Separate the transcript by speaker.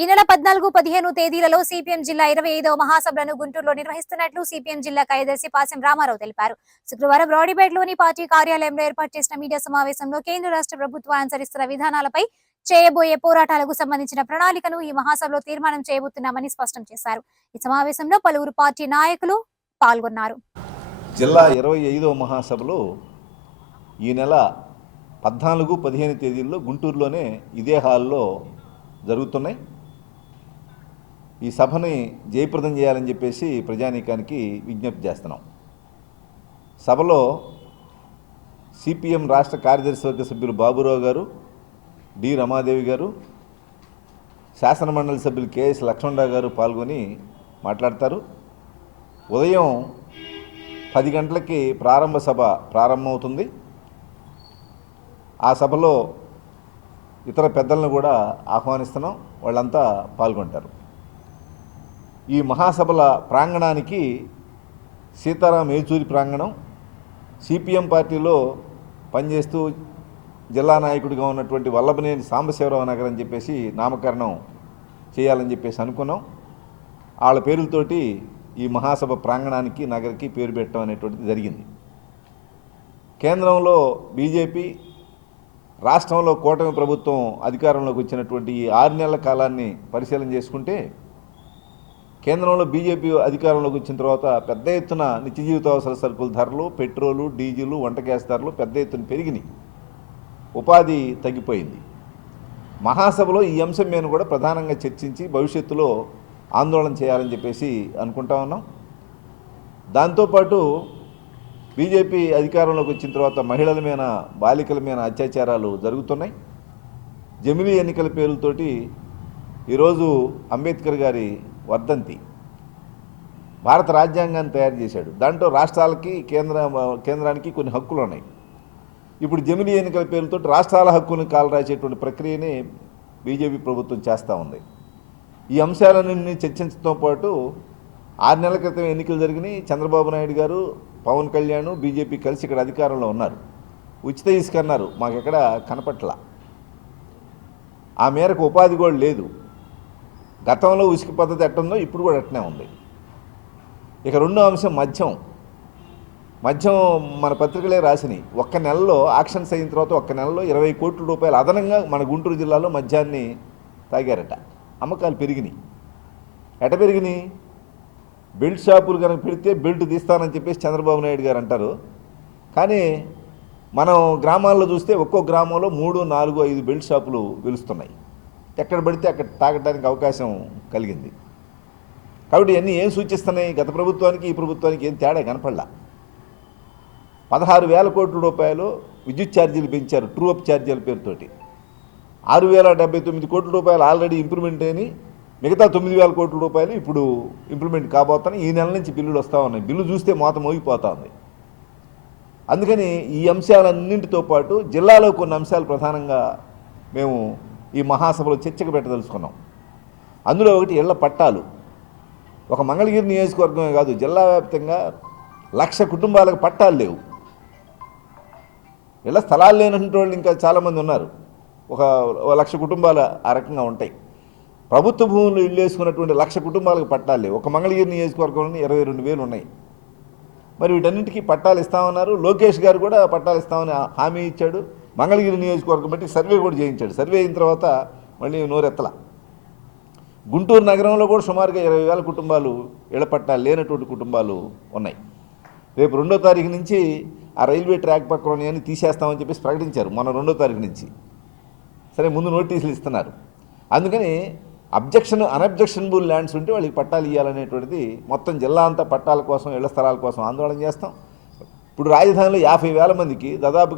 Speaker 1: ఈ నెల పద్నాలుగు పదిహేను తేదీలలో సిపిఎం జిల్లా ఇరవై ఐదవ మహాసభలను గుంటూరులో నిర్వహిస్తున్నట్లు సిపిఎం జిల్లా కార్యదర్శి పాసెం రామారావు తెలిపారు. శుక్రవారం రాడిపేటలోని పార్టీ కార్యాలయంలో ఏర్పాటు చేసిన మీడియా సమావేశంలో కేంద్ర రాష్ట్ర ప్రభుత్వం అనుసరిస్తున్న విధానాలపై చేయబోయే పోరాటాలకు సంబంధించిన ప్రణాళికను ఈ మహాసభలో తీర్మానం చేయబోతున్నామని స్పష్టం చేశారు. ఈ సమావేశంలో పలువురు పార్టీ నాయకులు పాల్గొన్నారు.
Speaker 2: జిల్లా ఇరవై ఐదవ మహాసభలో ఈ నెల పద్నాలుగు పదిహేను తేదీల్లో గుంటూరులోనే ఇదే హాల్లో జరుగుతున్నాయి. ఈ సభని జయప్రదం చేయాలని చెప్పేసి ప్రజానీకానికి విజ్ఞప్తి చేస్తున్నాం. సభలో సిపిఎం రాష్ట్ర కార్యదర్శి వర్గ సభ్యులు బాబురావు గారు డి రమాదేవి గారు శాసనమండలి సభ్యులు కెఎస్ లక్ష్మణరావు గారు పాల్గొని మాట్లాడతారు. ఉదయం పది గంటలకి ప్రారంభ సభ ప్రారంభమవుతుంది. ఆ సభలో ఇతర పెద్దలను కూడా ఆహ్వానిస్తున్నాం. వాళ్ళంతా పాల్గొంటారు. ఈ మహాసభల ప్రాంగణానికి సీతారాం ఏచూరి ప్రాంగణం సిపిఎం పార్టీలో పనిచేస్తూ జిల్లా నాయకుడిగా ఉన్నటువంటి వల్లభనేని సాంబశివరావు నగర్ అని చెప్పేసి నామకరణం చేయాలని చెప్పేసి అనుకున్నాం. వాళ్ళ పేర్లతోటి ఈ మహాసభ ప్రాంగణానికి నగరికి పేరు పెట్టడం అనేటువంటిది జరిగింది. కేంద్రంలో బీజేపీ రాష్ట్రంలో కూటమి ప్రభుత్వం అధికారంలోకి వచ్చినటువంటి ఈ ఆరు నెలల కాలాన్ని పరిశీలన చేసుకుంటే కేంద్రంలో బీజేపీ అధికారంలోకి వచ్చిన తర్వాత పెద్ద ఎత్తున నిత్య జీవితావసర సరుకుల ధరలు పెట్రోలు డీజిలు వంట గ్యాస్ ధరలు పెద్ద ఎత్తున పెరిగినాయి. ఉపాధి తగ్గిపోయింది. మహాసభలో ఈ అంశం మీద కూడా ప్రధానంగా చర్చించి భవిష్యత్తులో ఆందోళన చేయాలని చెప్పేసి అనుకుంటా ఉన్నాం. దాంతోపాటు బీజేపీ అధికారంలోకి వచ్చిన తర్వాత మహిళల మీద బాలికల మీద అత్యాచారాలు జరుగుతున్నాయి. జమిలీ ఎన్నికల పేరుతోటి ఈరోజు అంబేద్కర్ గారి వర్ధంతి. భారత రాజ్యాంగాన్ని తయారు చేశాడు. దాంట్లో రాష్ట్రాలకి కేంద్ర కేంద్రానికి కొన్ని హక్కులు ఉన్నాయి ఇప్పుడు జమిలి ఎన్నికల పేరుతో రాష్ట్రాల హక్కులను కాలరాసేటువంటి ప్రక్రియని బీజేపీ ప్రభుత్వం చేస్తూ ఉంది. ఈ అంశాలన్నీ చర్చించడంతో పాటు ఆరు నెలల క్రితం ఎన్నికలు జరిగినాయి. చంద్రబాబు నాయుడు గారు పవన్ కళ్యాణ్ బీజేపీ కలిసి ఇక్కడ అధికారంలో ఉన్నారు. ఉచిత ఇసుక అన్నారు. మాకెక్కడ కనపట్ల. ఆ మేరకు ఉపాధి కూడా లేదు. గతంలో ఉసుక పద్ధతి ఎట్టుందో ఇప్పుడు కూడా అట్నే ఉంది. ఇక రెండో అంశం మద్యం. మద్యం మన పత్రికలే రాసినాయి. ఒక్క నెలలో ఆక్షన్స్ అయిన తర్వాత ఒక్క నెలలో ఇరవై కోట్ల రూపాయలు అదనంగా మన గుంటూరు జిల్లాలో మద్యాన్ని తాగారట. అమ్మకాలు పెరిగినాయి. ఎట పెరిగినాయి? బెల్ట్ షాపులు కనుక పెడితే బెల్ట్ తీస్తానని చెప్పేసి చంద్రబాబు నాయుడు గారు అంటారు. కానీ మనం గ్రామాల్లో చూస్తే ఒక్కో గ్రామంలో మూడు నాలుగు ఐదు బెల్ట్ షాపులు వెలుస్తున్నాయి. ఎక్కడ పడితే అక్కడ తాగడానికి అవకాశం కలిగింది. కాబట్టి ఇవన్నీ ఏం సూచిస్తున్నాయి? గత ప్రభుత్వానికి ఈ ప్రభుత్వానికి ఏం తేడా కనపడలా? పదహారు వేల కోట్ల రూపాయలు విద్యుత్ ఛార్జీలు పెంచారు ట్రూ అప్ ఛార్జీల పేరుతోటి. ఆరు వేల డెబ్బై తొమ్మిది కోట్ల రూపాయలు ఆల్రెడీ ఇంప్రూవ్మెంట్ అయినాయి. మిగతా తొమ్మిది వేల కోట్ల రూపాయలు ఇప్పుడు ఇంప్లిమెంట్ కాబోతున్నాయి. ఈ నెల నుంచి బిల్లులు వస్తూ ఉన్నాయి. బిల్లు చూస్తే మోత మోగిపోతూ ఉంది. అందుకని ఈ అంశాలన్నింటితో పాటు జిల్లాలో కొన్ని అంశాలు ప్రధానంగా మేము ఈ మహాసభలో చర్చకు పెట్టదలుచుకున్నాం. అందులో ఒకటి ఇళ్ళ పట్టాలు. ఒక మంగళగిరి నియోజకవర్గమే కాదు జిల్లా వ్యాప్తంగా లక్ష కుటుంబాలకు పట్టాలు లేవు. ఇళ్ళ స్థలాలు లేనటువంటి వాళ్ళు ఇంకా చాలామంది ఉన్నారు. ఒక ఒక లక్ష కుటుంబాలు ఆ రకంగా ఉంటాయి. ప్రభుత్వ భూములు ఇల్లు వేసుకున్నటువంటి లక్ష కుటుంబాలకు పట్టాలు లేవు. ఒక మంగళగిరి నియోజకవర్గంలో ఇరవై రెండు వేలు ఉన్నాయి. మరి వీటన్నిటికీ పట్టాలు ఇస్తామన్నారు. లోకేష్ గారు కూడా పట్టాలు ఇస్తామని హామీ ఇచ్చాడు. మంగళగిరి నియోజకవర్గం బట్టి సర్వే కూడా చేయించాడు. సర్వే అయిన తర్వాత మళ్ళీ నోరెత్తల. గుంటూరు నగరంలో కూడా సుమారుగా ఇరవై వేల కుటుంబాలు ఇళ్ళ పట్టాలు లేనటువంటి కుటుంబాలు ఉన్నాయి. రేపు రెండో తారీఖు నుంచి ఆ రైల్వే ట్రాక్ పక్కన ఉన్నాయని తీసేస్తామని చెప్పేసి ప్రకటించారు. మొన్న రెండో తారీఖు నుంచి. సరే ముందు నోటీసులు ఇస్తున్నారు. అందుకని అబ్జెక్షన్ అనబ్జెక్షనబుల్ ల్యాండ్స్ ఉంటే వాళ్ళకి పట్టాలు ఇవ్వాలనేటువంటిది మొత్తం జిల్లా అంతా పట్టాల కోసం ఇళ్ళ స్థలాల కోసం ఆందోళన చేస్తాం. ఇప్పుడు రాజధానిలో యాభై వేల మందికి దాదాపుగా